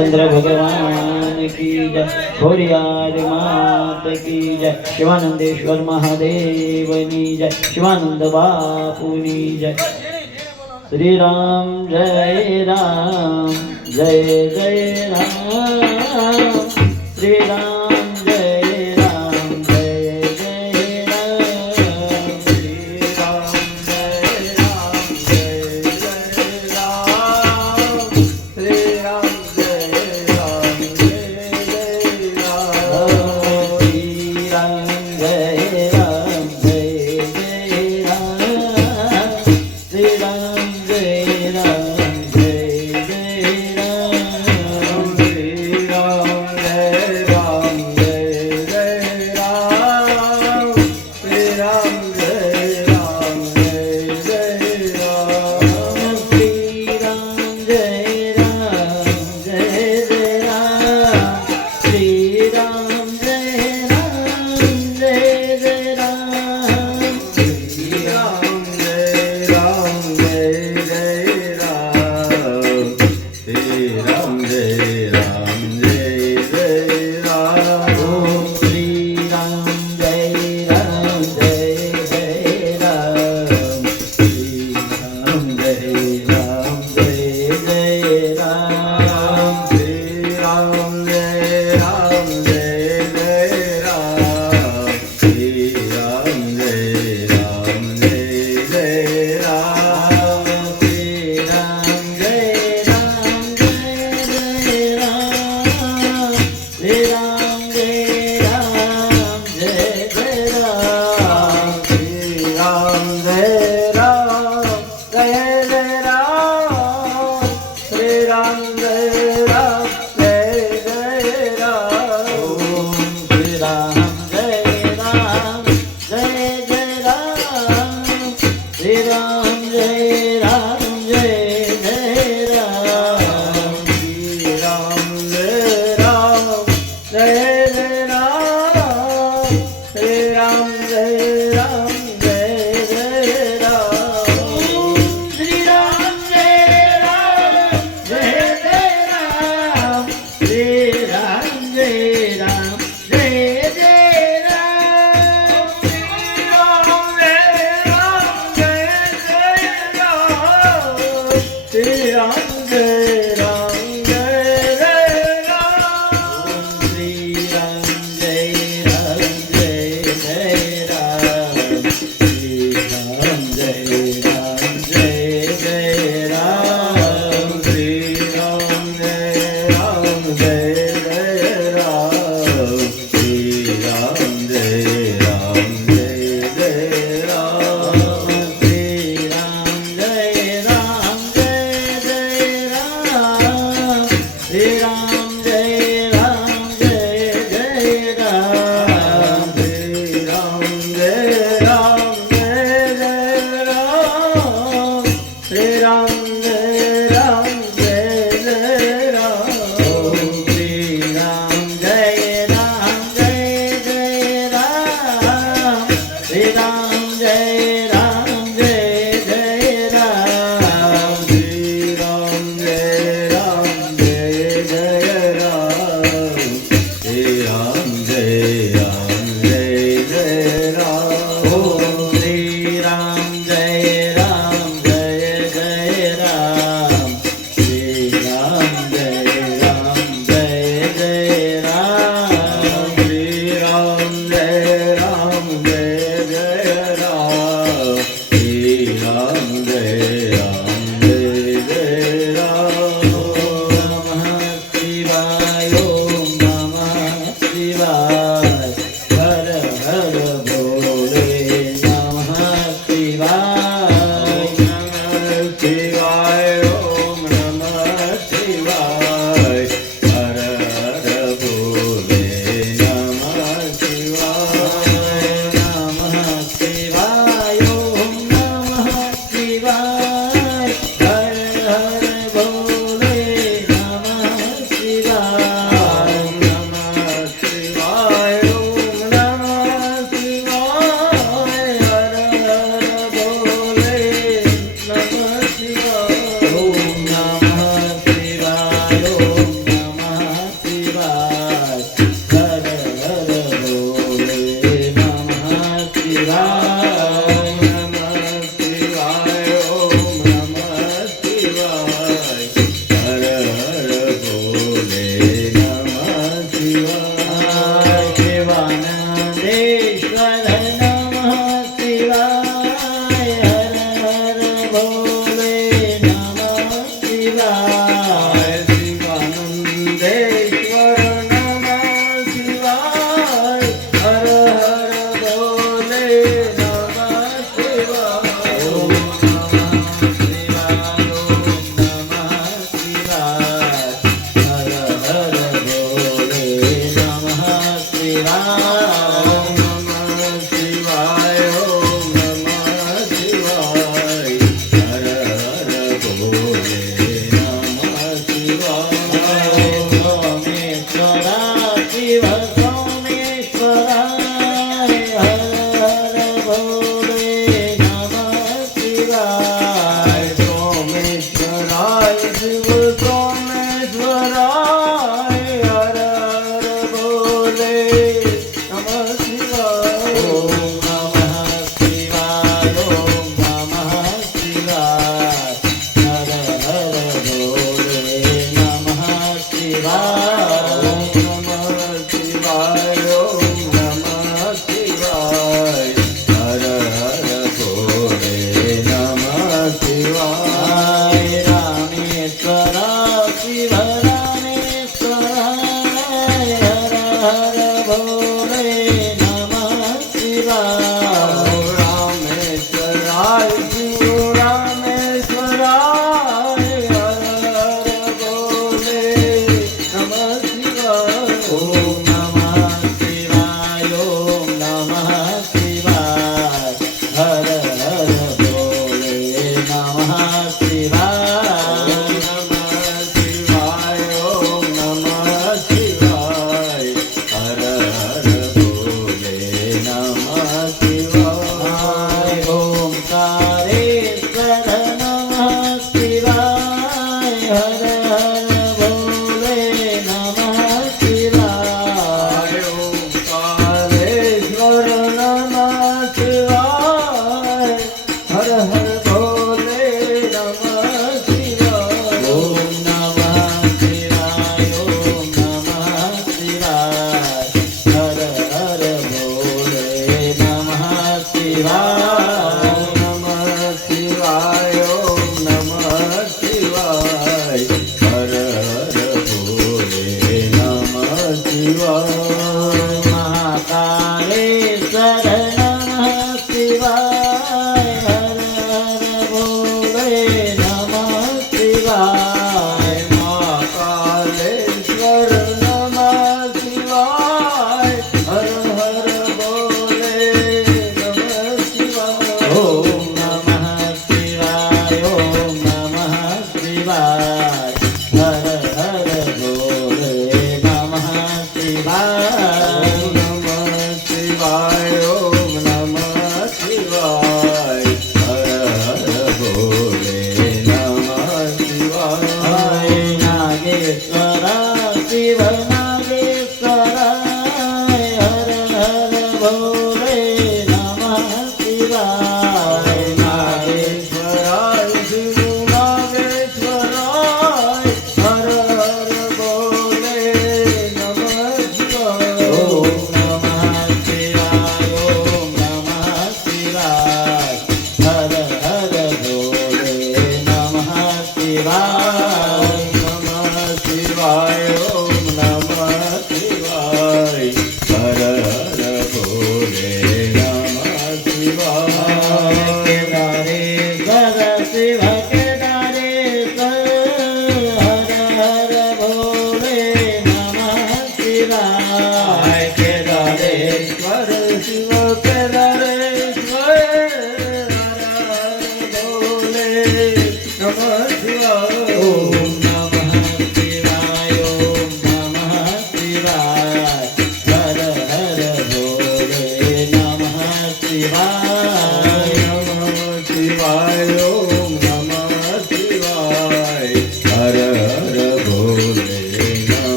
चंद्र भगवान की जय। भोरियार मात की जय। शिवानंदेश्वर महादेवनी जय। शिवानंद बापुनी जय। श्री राम जय राम। जय जय राम। श्री राम Hare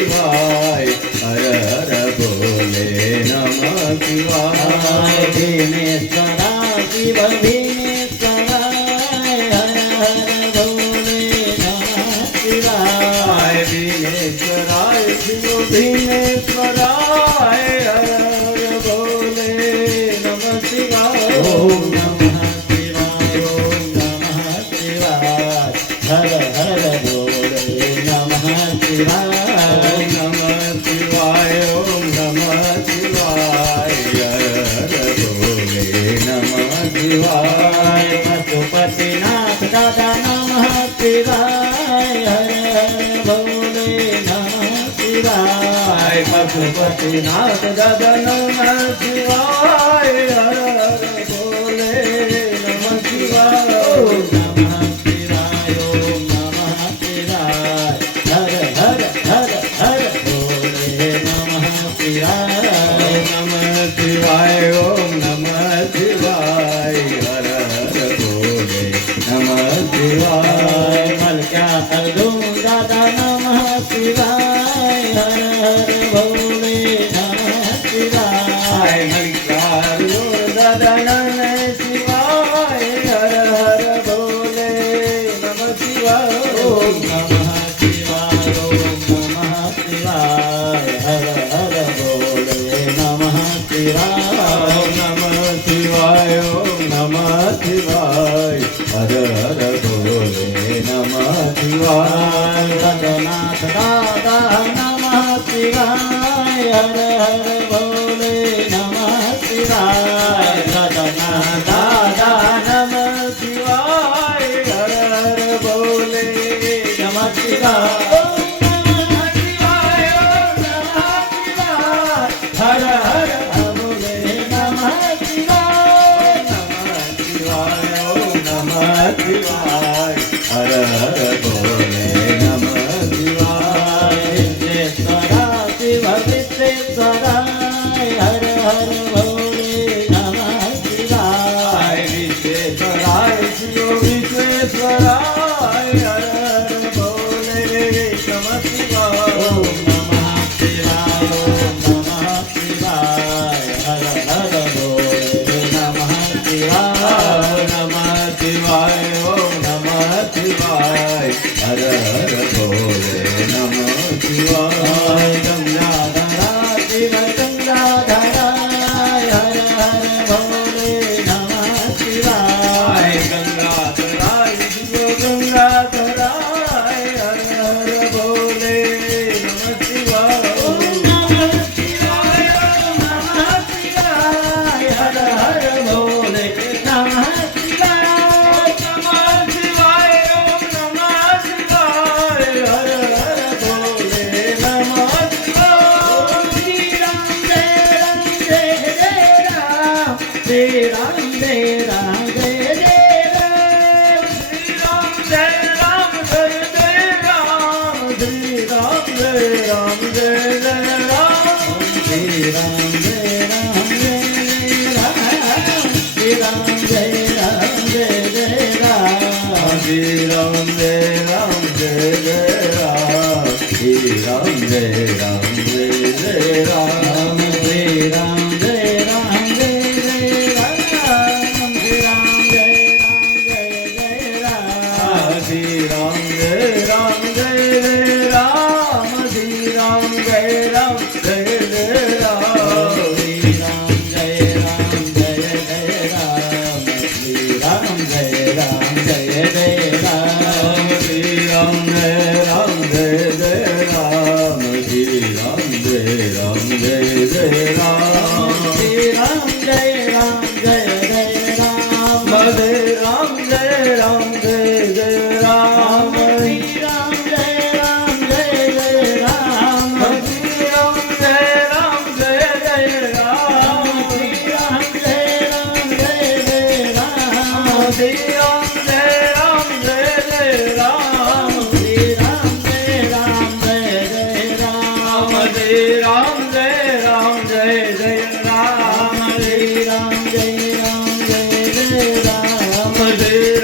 શિવાય હર હર બોલે નમ શિવાય દિનેશ્વરા શિવ પતિનાથ દાદા નો શિવાય હર Yeah. मेरा But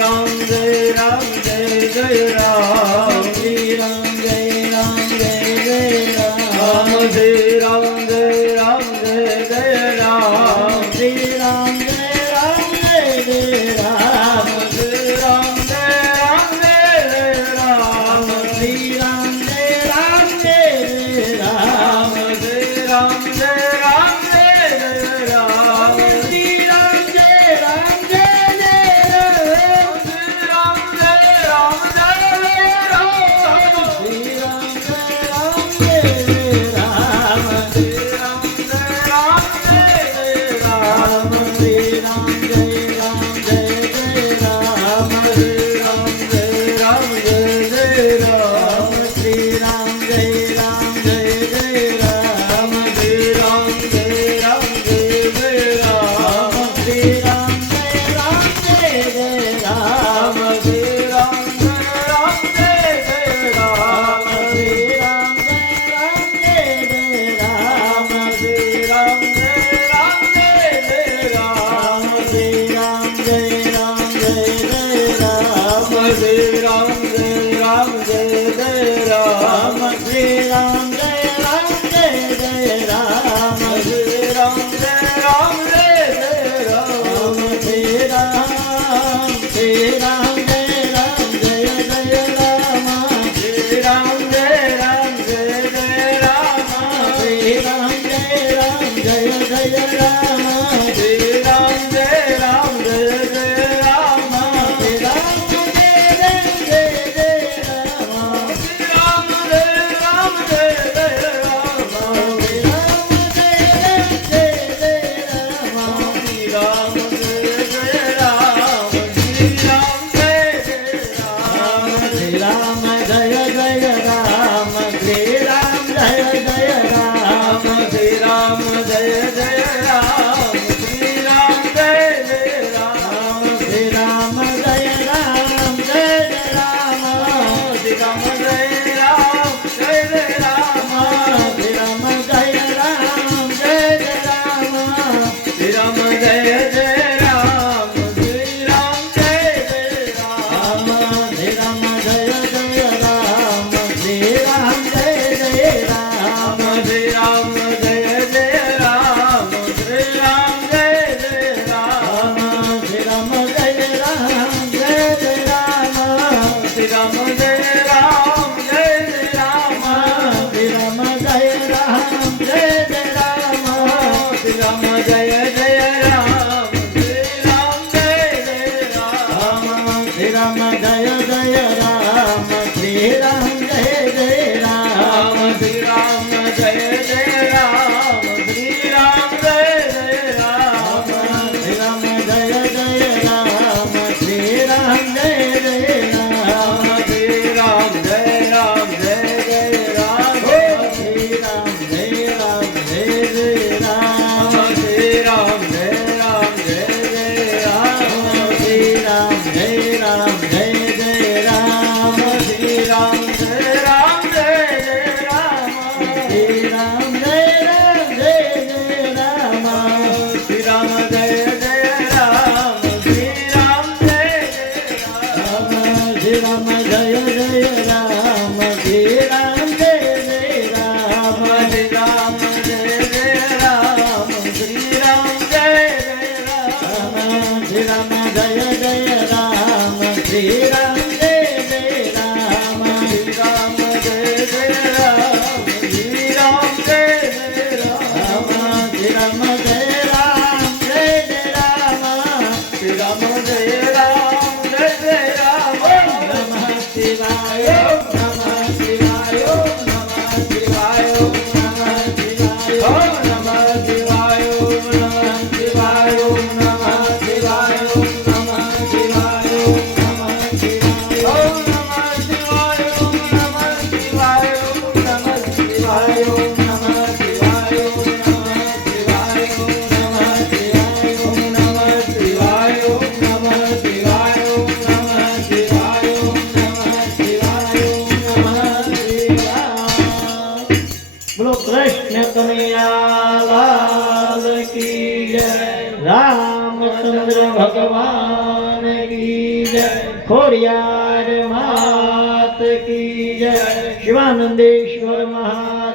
लाल की जय रामचंद्र भगवान की जय खोरियार मात की जय शिवानंदेश्वर महादेवनी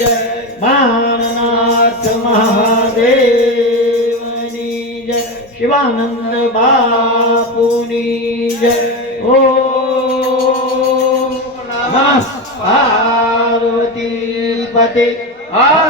जय महानाथ महादेवनी जय शिवानंद बापूनी जय। હતી. આ